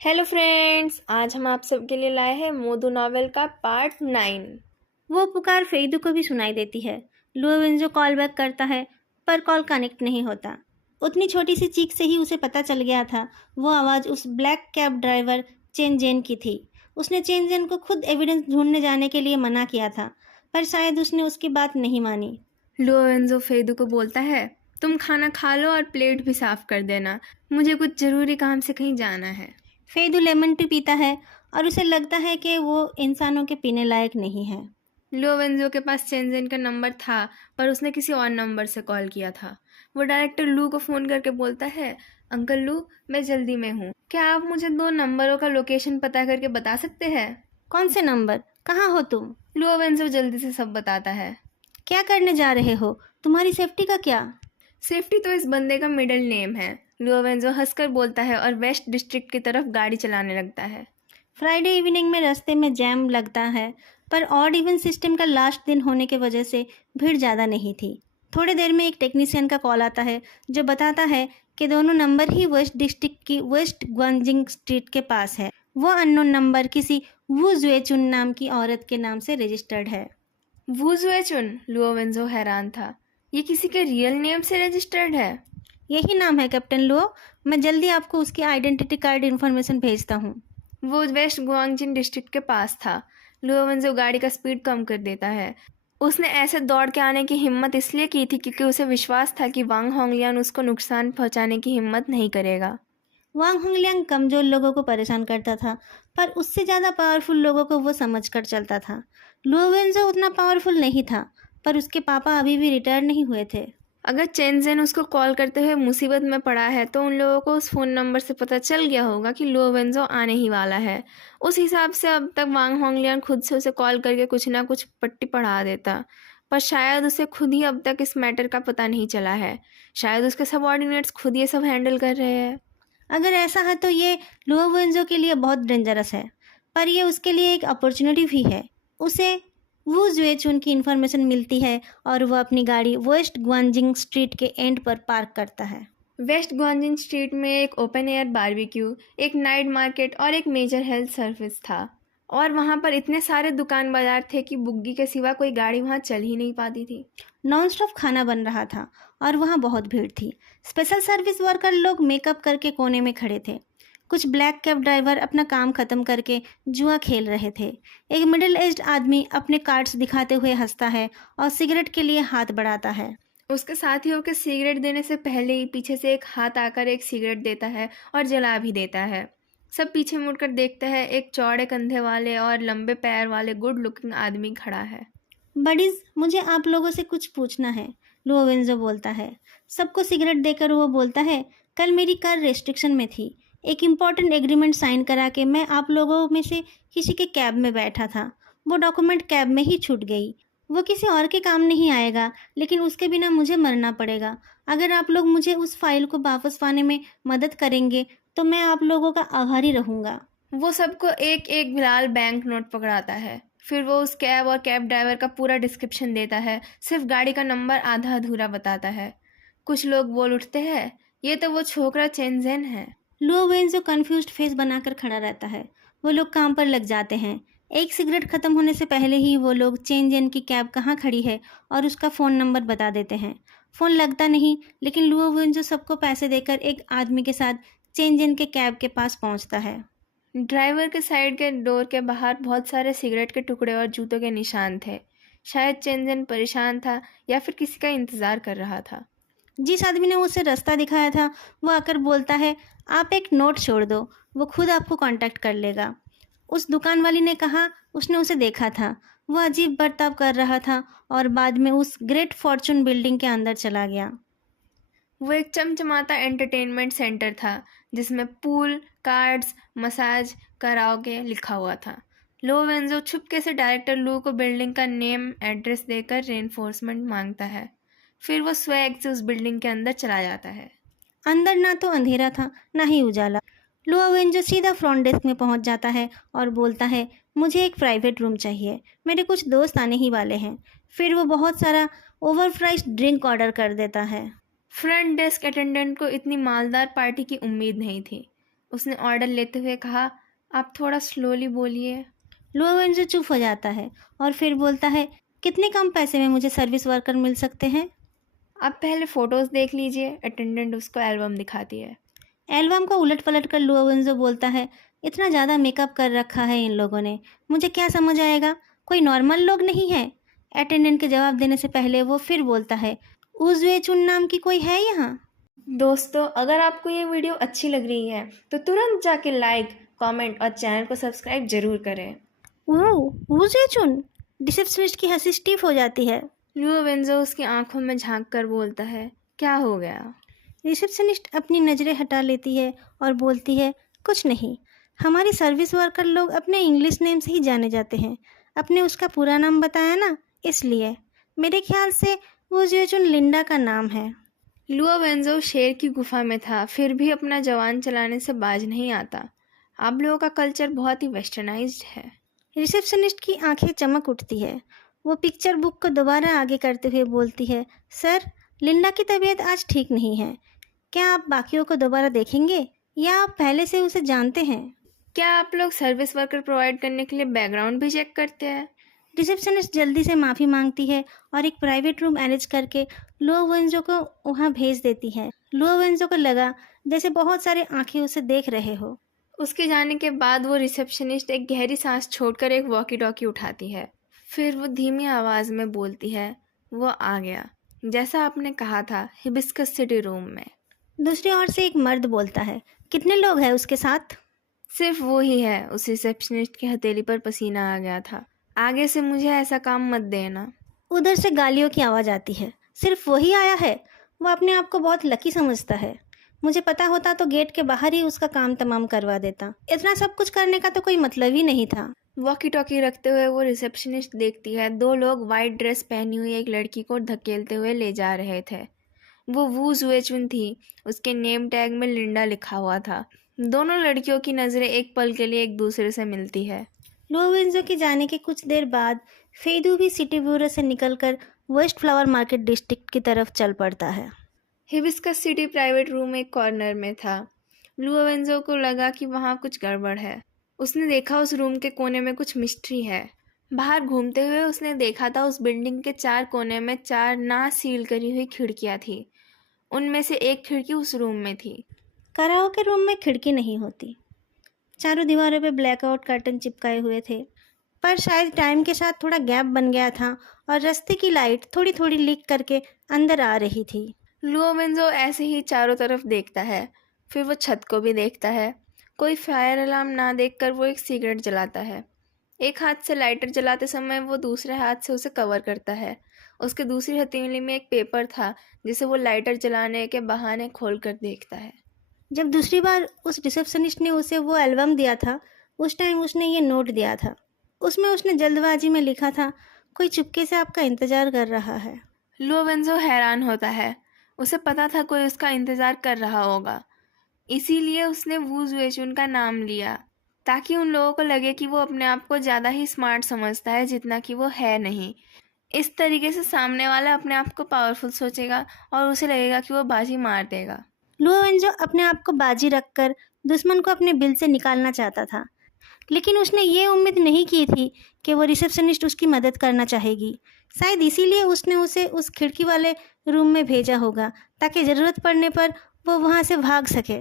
Hello friends, आज हम आप सबके लिए लाए हैं मोदू नॉवेल का पार्ट 9। वो पुकार फेदू को भी सुनाई देती है। लुओवेंजो कॉल बैक करता है, पर कॉल कनेक्ट नहीं होता। उतनी छोटी सी चीख से ही उसे पता चल गया था। वो आवाज़ उस ब्लैक कैब ड्राइवर चेन जेन की थी। उसने चेन जेन को खुद एविडेंस ढूंढने जाने के लिए मना किया था, पर शायद उसने उसकी बात नहीं मानी। लुओवेंजो फेदू को बोलता है, तुम खाना खा लो और प्लेट भी साफ कर देना, मुझे कुछ ज़रूरी काम से कहीं जाना है। फेदू लेमन टी पीता है और उसे लगता है कि वो इंसानों के पीने लायक नहीं है। लुओवेंजो के पास चेनजेन का नंबर था, पर उसने किसी और नंबर से कॉल किया था। वो डायरेक्टर लू को फ़ोन करके बोलता है, अंकल लू, मैं जल्दी में हूँ, क्या आप मुझे 2 नंबरों का लोकेशन पता करके बता सकते हैं? कौन से नंबर? कहाँ हो तुम? लुओवेंजो जल्दी से सब बताता है। क्या करने जा रहे हो? तुम्हारी सेफ्टी का क्या? सेफ्टी तो इस बंदे का मिडिल नेम है, लुओवेंजो हंसकर बोलता है और वेस्ट डिस्ट्रिक्ट की तरफ गाड़ी चलाने लगता है। फ्राइडे इवनिंग में रास्ते में जैम लगता है, पर ऑड इवन सिस्टम का लास्ट दिन होने की वजह से भीड़ ज़्यादा नहीं थी। थोड़ी देर में एक टेक्नीशियन का कॉल आता है जो बताता है कि दोनों नंबर ही वेस्ट डिस्ट्रिक्ट की वेस्ट ग्वांजिंग स्ट्रीट के पास है। वो अननोन नंबर किसी वू जुएचुन नाम की औरत के नाम से रजिस्टर्ड है। वू जुएचुन? लुओवेंजो हैरान था। ये किसी के रियल नेम से रजिस्टर्ड है? यही नाम है कैप्टन लो। मैं जल्दी आपको उसकी आइडेंटिटी कार्ड इन्फॉर्मेशन भेजता हूँ। वो वेस्ट गुआंगजिन डिस्ट्रिक्ट के पास था। लुओवेंजो गाड़ी का स्पीड कम कर देता है। उसने ऐसे दौड़ के आने की हिम्मत इसलिए की थी क्योंकि उसे विश्वास था कि वांग होंगलियान उसको नुकसान पहुंचाने की हिम्मत नहीं करेगा। वांग हुंगलियांग कमजोर लोगों को परेशान करता था, पर उससे ज़्यादा पावरफुल लोगों को वो समझकर चलता था। लुओवेंजो उतना पावरफुल नहीं था, पर उसके पापा अभी भी रिटायर नहीं हुए थे। अगर चेनजेन उसको कॉल करते हुए मुसीबत में पड़ा है तो उन लोगों को उस फ़ोन नंबर से पता चल गया होगा कि लुओवेंजो आने ही वाला है। उस हिसाब से अब तक वांग होंगलियान खुद से उसे कॉल करके कुछ ना कुछ पट्टी पढ़ा देता, पर शायद उसे खुद ही अब तक इस मैटर का पता नहीं चला है। शायद उसके सबऑर्डिनेट्स खुद ये सब हैंडल कर रहे हैं। अगर ऐसा है तो ये लुओवेंजो के लिए बहुत डेंजरस है, पर ये उसके लिए एक अपॉर्चुनिटी भी है। उसे वू जुएचुन की इन्फॉर्मेशन मिलती है और वह अपनी गाड़ी वेस्ट ग्वांजिंग स्ट्रीट के एंड पर पार्क करता है। वेस्ट ग्वांजिन स्ट्रीट में एक ओपन एयर बारबेक्यू, एक नाइट मार्केट और एक मेजर हेल्थ सर्विस था। और वहाँ पर इतने सारे दुकान बाजार थे कि बुग्गी के सिवा कोई गाड़ी वहाँ चल ही नहीं पाती थी। नॉन स्टॉप खाना बन रहा था और वहाँ बहुत भीड़ थी। स्पेशल सर्विस वर्कर लोग मेकअप करके कोने में खड़े थे। कुछ ब्लैक कैब ड्राइवर अपना काम खत्म करके जुआ खेल रहे थे। एक मिडिल एज्ड आदमी अपने कार्ड्स दिखाते हुए हंसता है और सिगरेट के लिए हाथ बढ़ाता है। उसके साथियों के सिगरेट देने से पहले ही पीछे से एक हाथ आकर एक सिगरेट देता है और जला भी देता है। सब पीछे मुड़कर देखते हैं, एक चौड़े कंधे वाले और लंबे पैर वाले गुड लुकिंग आदमी खड़ा है। बडीज, मुझे आप लोगों से कुछ पूछना है, लुओवेंजो बोलता है। सबको सिगरेट देकर वो बोलता है, कल मेरी कार रेस्ट्रिक्शन में थी। एक इम्पॉर्टेंट एग्रीमेंट साइन करा के मैं आप लोगों में से किसी के कैब में बैठा था। वो डॉक्यूमेंट कैब में ही छूट गई। वो किसी और के काम नहीं आएगा, लेकिन उसके बिना मुझे मरना पड़ेगा। अगर आप लोग मुझे उस फाइल को वापस पाने में मदद करेंगे तो मैं आप लोगों का आभारी रहूँगा। वो सबको एक एक लाल बैंक नोट पकड़ाता है। फिर वो उस कैब और कैब ड्राइवर का पूरा डिस्क्रिप्शन देता है, सिर्फ गाड़ी का नंबर आधा अधूरा बताता है। कुछ लोग बोल उठते हैं, ये तो वो छोकरा चेनजेन है। लुओवेंजो कंफ्यूज्ड फेस बनाकर खड़ा रहता है। वो लोग काम पर लग जाते हैं। एक सिगरेट खत्म होने से पहले ही वो लोग चेन जेन की कैब कहाँ खड़ी है और उसका फ़ोन नंबर बता देते हैं। फ़ोन लगता नहीं, लेकिन लुओवेंजो सबको पैसे देकर एक आदमी के साथ चेन जेन के कैब के पास पहुंचता है। ड्राइवर के साइड के डोर के बाहर बहुत सारे सिगरेट के टुकड़े और जूतों के निशान थे। शायद चेनजेन परेशान था या फिर किसी का इंतज़ार कर रहा था। जिस आदमी ने उसे रास्ता दिखाया था वो आकर बोलता है, आप एक नोट छोड़ दो, वो खुद आपको कांटेक्ट कर लेगा। उस दुकान वाली ने कहा उसने उसे देखा था। वो अजीब बर्ताव कर रहा था और बाद में उस ग्रेट फॉर्चून बिल्डिंग के अंदर चला गया। वो एक चमचमाता एंटरटेनमेंट सेंटर था जिसमें पूल, कार्ड्स, मसाज, कराओके लिखा हुआ था। लोवेंजो छुपके से डायरेक्टर लू को बिल्डिंग का नेम एड्रेस देकर रेनफोर्समेंट मांगता है। फिर वो स्वैग से उस बिल्डिंग के अंदर चला जाता है। अंदर ना तो अंधेरा था ना ही उजाला। लुओवेंजो सीधा फ्रंट डेस्क में पहुंच जाता है और बोलता है, मुझे एक प्राइवेट रूम चाहिए, मेरे कुछ दोस्त आने ही वाले हैं। फिर वो बहुत सारा ओवरप्राइस्ड ड्रिंक ऑर्डर कर देता है। फ्रंट डेस्क अटेंडेंट को इतनी मालदार पार्टी की उम्मीद नहीं थी। उसने ऑर्डर लेते हुए कहा, आप थोड़ा स्लोली बोलिए। लुओवेंजो चुप हो जाता है और फिर बोलता है, कितने कम पैसे में मुझे सर्विस वर्कर मिल सकते हैं? आप पहले फ़ोटोज़ देख लीजिए। अटेंडेंट उसको एल्बम दिखाती है। एल्बम को उलट पलट कर लुओवेंजो बोलता है, इतना ज़्यादा मेकअप कर रखा है इन लोगों ने, मुझे क्या समझ आएगा, कोई नॉर्मल लोग नहीं है। अटेंडेंट के जवाब देने से पहले वो फिर बोलता है, उजवे चुन नाम की कोई है यहाँ? दोस्तों, अगर आपको ये वीडियो अच्छी लग रही है तो तुरंत जाके लाइक, कमेंट और चैनल को सब्सक्राइब जरूर करें। उजवे चुन। रिसेप्शनिस्ट की हंसी स्टिफ हो जाती है। लुओवेंजो उसकी आंखों में झांक कर बोलता है, क्या हो गया? रिसेप्शनिस्ट अपनी नज़रें हटा लेती है और बोलती है, कुछ नहीं, हमारी सर्विस वर्कर लोग अपने इंग्लिश नेम से ही जाने जाते हैं, आपने उसका पूरा नाम बताया ना, इसलिए मेरे ख्याल से वो जेजुन लिंडा का नाम है। लुओवेंजो शेर की गुफा में था, फिर भी अपना जवान चलाने से बाज नहीं आता। आप लोगों का कल्चर बहुत ही वेस्टर्नाइज्ड है। रिसेप्शनिस्ट की आंखें चमक उठती है। वो पिक्चर बुक को दोबारा आगे करते हुए बोलती है, सर, लिंडा की तबीयत आज ठीक नहीं है, क्या आप बाकियों को दोबारा देखेंगे या आप पहले से उसे जानते हैं? क्या आप लोग सर्विस वर्कर प्रोवाइड करने के लिए बैकग्राउंड भी चेक करते हैं? रिसेप्शनिस्ट जल्दी से माफ़ी मांगती है और एक प्राइवेट रूम अरेंज करके लुओवेंजो को वहाँ भेज देती है। लुओवेंजो को लगा जैसे बहुत सारे आंखें उसे देख रहे हो। उसके जाने के बाद वो रिसेप्शनिस्ट एक गहरी सांस छोड़कर एक वॉकी टॉकी उठाती है। फिर वो धीमी आवाज़ में बोलती है, वो आ गया, जैसा आपने कहा था, हिबिस्कस सिटी रूम में। दूसरी ओर से एक मर्द बोलता है, कितने लोग हैं उसके साथ? सिर्फ वो ही है। उस रिसेप्शनिस्ट की हथेली पर पसीना आ गया था। आगे से मुझे ऐसा काम मत देना। उधर से गालियों की आवाज़ आती है, सिर्फ वही आया है? वो अपने आप को बहुत लकी समझता है। मुझे पता होता तो गेट के बाहर ही उसका काम तमाम करवा देता। इतना सब कुछ करने का तो कोई मतलब ही नहीं था। वॉकी टॉकी रखते हुए वो रिसेप्शनिस्ट देखती है, दो लोग वाइट ड्रेस पहनी हुई एक लड़की को धकेलते हुए ले जा रहे थे। वो वू जुएचुन थी। उसके नेम टैग में लिंडा लिखा हुआ था। दोनों लड़कियों की नज़रें एक पल के लिए एक दूसरे से मिलती है। लुओवेंजो के जाने के कुछ देर बाद फेदू भी सिटी ब्यूरो से निकलकर वेस्ट फ्लावर मार्केट डिस्ट्रिक्ट की तरफ चल पड़ता है। हिबिस्कस सिटी प्राइवेट रूम एक कॉर्नर में था। लुओवेंजो को लगा कि वहाँ कुछ गड़बड़ है। उसने देखा उस रूम के कोने में कुछ मिस्ट्री है। बाहर घूमते हुए उसने देखा था उस बिल्डिंग के 4 कोने में 4 ना सील करी हुई खिड़कियाँ थी। उनमें से एक खिड़की उस रूम में थी। कराओके रूम में खिड़की नहीं होती। चारों दीवारों पे ब्लैकआउट कर्टन चिपकाए हुए थे, पर शायद टाइम के साथ थोड़ा गैप बन गया था और रास्ते की लाइट थोड़ी थोड़ी लीक करके अंदर आ रही थी। लुओवेंजो ऐसे ही चारों तरफ देखता है। फिर वो छत को भी देखता है। कोई फायर अलार्म ना देखकर वो एक सिगरेट जलाता है। एक हाथ से लाइटर जलाते समय वो दूसरे हाथ से उसे कवर करता है। उसके दूसरी हथेली में एक पेपर था जिसे वो लाइटर जलाने के बहाने खोल कर देखता है। जब दूसरी बार उस रिसेप्शनिस्ट ने उसे वो एल्बम दिया था, उस टाइम उसने ये नोट दिया था। उसमें उसने जल्दबाजी में लिखा था, कोई चुपके से आपका इंतजार कर रहा है। लुओवेंजो हैरान होता है। उसे पता था कोई उसका इंतज़ार कर रहा होगा, इसीलिए उसने वू जुएचुन का नाम लिया, ताकि उन लोगों को लगे कि वो अपने आप को ज़्यादा ही स्मार्ट समझता है जितना कि वो है नहीं। इस तरीके से सामने वाला अपने आप को पावरफुल सोचेगा और उसे लगेगा कि वो बाजी मार देगा। लुओवेंजो अपने आप को बाजी रखकर दुश्मन को अपने बिल से निकालना चाहता था, लेकिन उसने ये उम्मीद नहीं की थी कि वो रिसेप्शनिस्ट उसकी मदद करना चाहेगी। शायद इसीलिए उसने उसे उस खिड़की वाले रूम में भेजा होगा, ताकि ज़रूरत पड़ने पर वो वहाँ से भाग सके।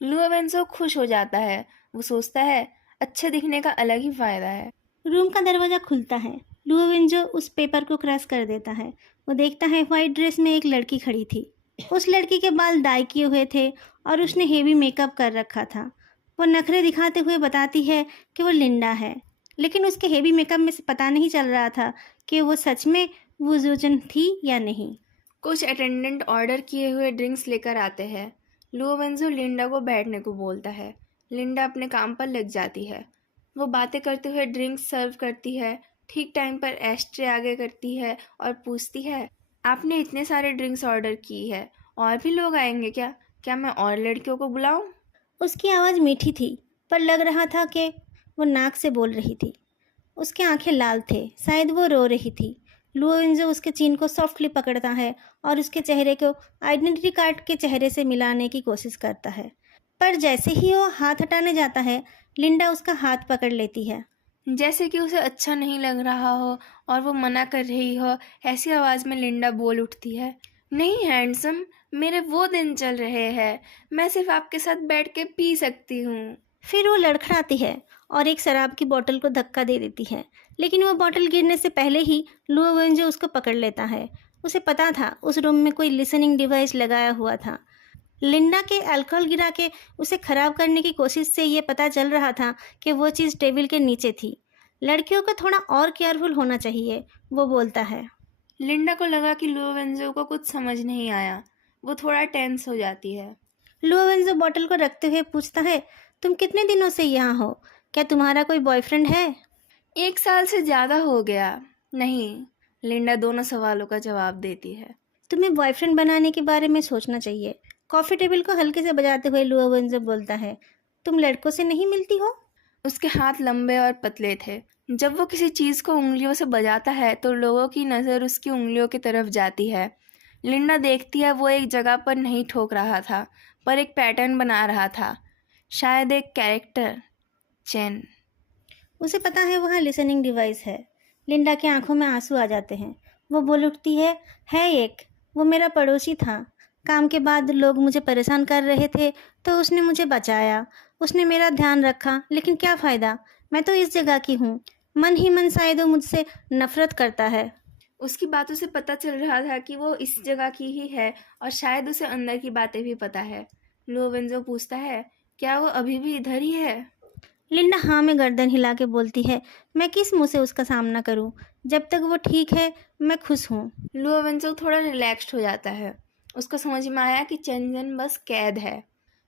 लुओवेंजो खुश हो जाता है। वो सोचता है, अच्छे दिखने का अलग ही फ़ायदा है। रूम का दरवाज़ा खुलता है। लुओवेंजो उस पेपर को क्रैश कर देता है। वो देखता है वाइट ड्रेस में एक लड़की खड़ी थी। उस लड़की के बाल डाई किए हुए थे और उसने हेवी मेकअप कर रखा था। वो नखरे दिखाते हुए बताती है कि वो लिंडा है, लेकिन उसके हेवी मेकअप में से पता नहीं चल रहा था कि वो सच में वो जुजन थी या नहीं। कुछ अटेंडेंट ऑर्डर किए हुए ड्रिंक्स लेकर आते हैं। लुओवेंजो लिंडा को बैठने को बोलता है। लिंडा अपने काम पर लग जाती है। वो बातें करते हुए ड्रिंक्स सर्व करती है, ठीक टाइम पर एस्ट्रे आगे करती है और पूछती है, आपने इतने सारे ड्रिंक्स ऑर्डर की है, और भी लोग आएंगे क्या? क्या मैं और लड़कियों को बुलाऊं? उसकी आवाज़ मीठी थी, पर लग रहा था कि वो नाक से बोल रही थी। उसके आंखें लाल थे, शायद वो रो रही थी। लुओवेंजो उसके चीन को सॉफ्टली पकड़ता है और उसके चेहरे को आइडेंटिटी कार्ड के चेहरे से मिलाने की कोशिश करता है। पर जैसे ही वो हाथ हटाने जाता है, लिंडा उसका हाथ पकड़ लेती है। जैसे कि उसे अच्छा नहीं लग रहा हो और वो मना कर रही हो, ऐसी आवाज़ में लिंडा बोल उठती है, नहीं हैंडसम, मेरे वो दिन चल रहे हैं, मैं सिर्फ आपके साथ बैठ के पी सकती हूँ। फिर वो लड़खड़ाती है और एक शराब की बोतल को धक्का दे देती है, लेकिन वो बोतल गिरने से पहले ही लुओ वेंजो उसको पकड़ लेता है। उसे पता था उस रूम में कोई लिसनिंग डिवाइस लगाया हुआ था। लिंडा के अल्कोहल गिरा के उसे खराब करने की कोशिश से ये पता चल रहा था कि वो चीज़ टेबल के नीचे थी। लड़कियों को थोड़ा और केयरफुल होना चाहिए, वो बोलता है। लिंडा को लगा कि लुओवेंजो को कुछ समझ नहीं आया। वो थोड़ा टेंस हो जाती है। लुओ वेंजो बोतल को रखते हुए पूछता है, तुम कितने दिनों से यहाँ हो? क्या तुम्हारा कोई बॉयफ्रेंड है? 1 साल से ज़्यादा हो गया। नहीं, लिंडा दोनों सवालों का जवाब देती है। तुम्हें बॉयफ्रेंड बनाने के बारे में सोचना चाहिए। कॉफ़ी टेबल को हल्के से बजाते हुए लुओ वेंजो बोलता है, तुम लड़कों से नहीं मिलती हो? उसके हाथ लंबे और पतले थे। जब वो किसी चीज़ को उंगलियों से बजाता है तो लोगों की नज़र उसकी उंगलियों की तरफ जाती है। लिंडा देखती है वो एक जगह पर नहीं ठोक रहा था, पर एक पैटर्न बना रहा था, शायद एक कैरेक्टर चेन। उसे पता है वहाँ लिसनिंग डिवाइस है। लिंडा की आंखों में आंसू आ जाते हैं। वो बोल उठती है एक, वो मेरा पड़ोसी था। काम के बाद लोग मुझे परेशान कर रहे थे तो उसने मुझे बचाया, उसने मेरा ध्यान रखा, लेकिन क्या फ़ायदा, मैं तो इस जगह की हूँ। मन ही मन शायद वो मुझसे नफरत करता है। उसकी बातों से पता चल रहा था कि वो इस जगह की ही है और शायद उसे अंदर की बातें भी पता है। लोवेंजो पूछता है, क्या वो अभी भी इधर ही है? लिंडा हाँ में गर्दन हिला के बोलती है, मैं किस मुंह से उसका सामना करूं? जब तक वो ठीक है मैं खुश हूँ। लोवेंजो थोड़ा रिलैक्स्ड हो जाता है। उसको समझ में आया कि चेंजन बस कैद है।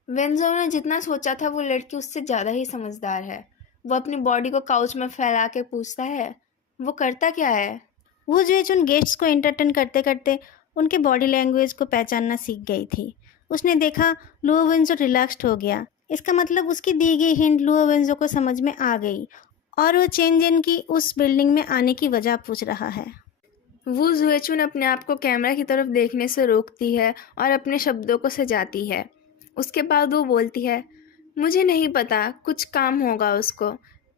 वेंजो ने जितना सोचा था वो लड़की उससे ज़्यादा ही समझदार है। वो अपनी बॉडी को काउच में फैला के पूछता है, वो करता क्या है? वो जो उन गेस्ट्स को एंटरटेन करते करते उनके बॉडी लैंग्वेज को पहचानना सीख गई थी। उसने देखा लुओ वेंजो रिलैक्स्ड हो गया। इसका मतलब उसकी दी गई हिंट लुओ वेंजो को समझ में आ गई और वो चेंजन की उस बिल्डिंग में आने की वजह पूछ रहा है। वो जुएचुन अपने आप को कैमरा की तरफ देखने से रोकती है और अपने शब्दों को सजाती है। उसके बाद वो बोलती है, मुझे नहीं पता, कुछ काम होगा उसको।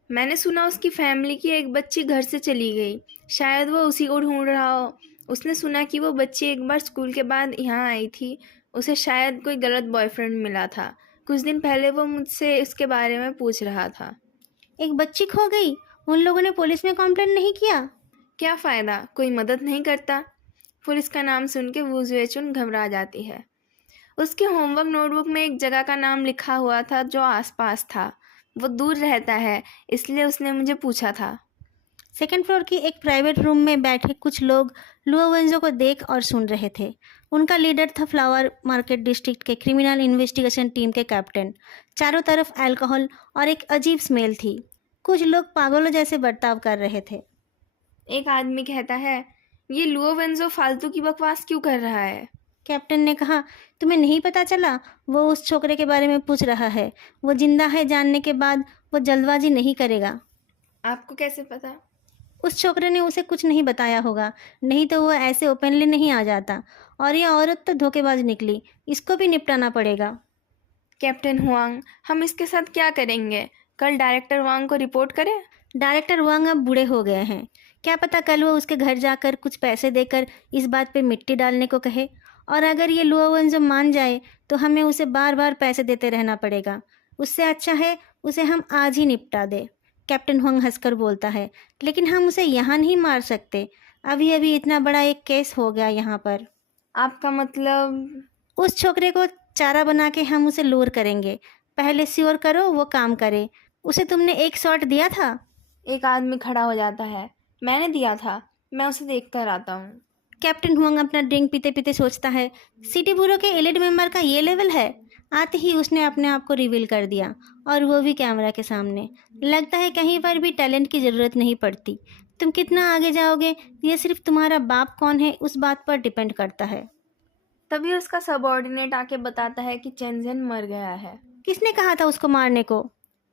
मैंने सुना उसकी फैमिली की एक बच्ची घर से चली गई, शायद वो उसी को ढूंढ रहा हो। उसने सुना कि वो बच्ची एक बार स्कूल के बाद यहाँ आई थी, उसे शायद कोई गलत बॉयफ्रेंड मिला था। कुछ दिन पहले वो मुझसे इसके बारे में पूछ रहा था। एक बच्ची खो गई, उन लोगों ने पुलिस में कंप्लेंट नहीं किया? क्या फ़ायदा, कोई मदद नहीं करता। पुलिस का नाम सुन के वू जुएचुन घबरा जाती है। उसके होमवर्क नोटबुक में एक जगह का नाम लिखा हुआ था जो आसपास था। वो दूर रहता है, इसलिए उसने मुझे पूछा था। सेकेंड फ्लोर की एक प्राइवेट रूम में बैठे कुछ लोग लुओ वेंजो को देख और सुन रहे थे। उनका लीडर था फ्लावर मार्केट डिस्ट्रिक्ट के क्रिमिनल इन्वेस्टिगेशन टीम के कैप्टन। चारों तरफ अल्कोहल और एक अजीब स्मेल थी। कुछ लोग पागलों जैसे बर्ताव कर रहे थे। एक आदमी कहता है, ये लुओ वेंजो फालतू की बकवास क्यों कर रहा है? कैप्टन ने कहा, तुम्हें नहीं पता चला? वो उस छोकरे के बारे में पूछ रहा है। वो जिंदा है जानने के बाद वो जल्दबाजी नहीं करेगा। आपको कैसे पता? उस छोकरे ने उसे कुछ नहीं बताया होगा, नहीं तो वो ऐसे ओपनली नहीं आ जाता। और ये औरत तो धोखेबाज निकली, इसको भी निपटाना पड़ेगा। कैप्टन हुआंग, हम इसके साथ क्या करेंगे? कल डायरेक्टर वांग को रिपोर्ट करें? डायरेक्टर वांग अब बूढ़े हो गए हैं। क्या पता कल वो उसके घर जाकर कुछ पैसे देकर इस बात पे मिट्टी डालने को कहे। और अगर ये लुओ वेंजो मान जाए तो हमें उसे बार बार पैसे देते रहना पड़ेगा। उससे अच्छा है उसे हम आज ही निपटा दे। कैप्टन हुआंग हंसकर बोलता है, लेकिन हम उसे यहाँ नहीं मार सकते। अभी अभी इतना बड़ा एक केस हो गया यहाँ पर। आपका मतलब? उस छोकरे को चारा बना के हम उसे लूर करेंगे। पहले श्योर करो वो काम करे। उसे तुमने एक शॉट दिया था? एक आदमी खड़ा हो जाता है, मैंने दिया था, मैं उसे देख कर आता हूँ। कैप्टन हुआंग अपना ड्रिंक पीते पीते सोचता है, सिटी ब्यूरो के एलिट मेंबर का ये लेवल है। आते ही उसने अपने आप को रिवील कर दिया, और वो भी कैमरा के सामने। लगता है कहीं पर भी टैलेंट की ज़रूरत नहीं पड़ती। तुम कितना आगे जाओगे ये सिर्फ तुम्हारा बाप कौन है उस बात पर डिपेंड करता है। तभी उसका सबऑर्डिनेट आके बताता है कि चेंजन मर गया है। किसने कहा था उसको मारने को?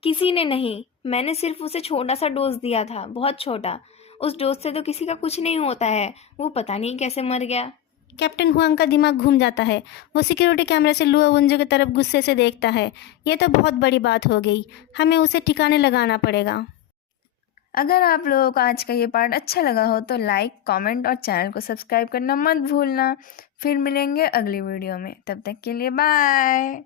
किसी ने नहीं, मैंने सिर्फ उसे छोटा सा डोज दिया था, बहुत छोटा। उस डोज से तो किसी का कुछ नहीं होता है। वो पता नहीं कैसे मर गया। कैप्टन हुआंग का दिमाग घूम जाता है। वो सिक्योरिटी कैमरे से लुओ वेंजो की तरफ गुस्से से देखता है। ये तो बहुत बड़ी बात हो गई, हमें उसे ठिकाने लगाना पड़ेगा। अगर आप लोगों को आज का ये पार्ट अच्छा लगा हो तो लाइक, कमेंट और चैनल को सब्सक्राइब करना मत भूलना। फिर मिलेंगे अगली वीडियो में, तब तक के लिए बाय।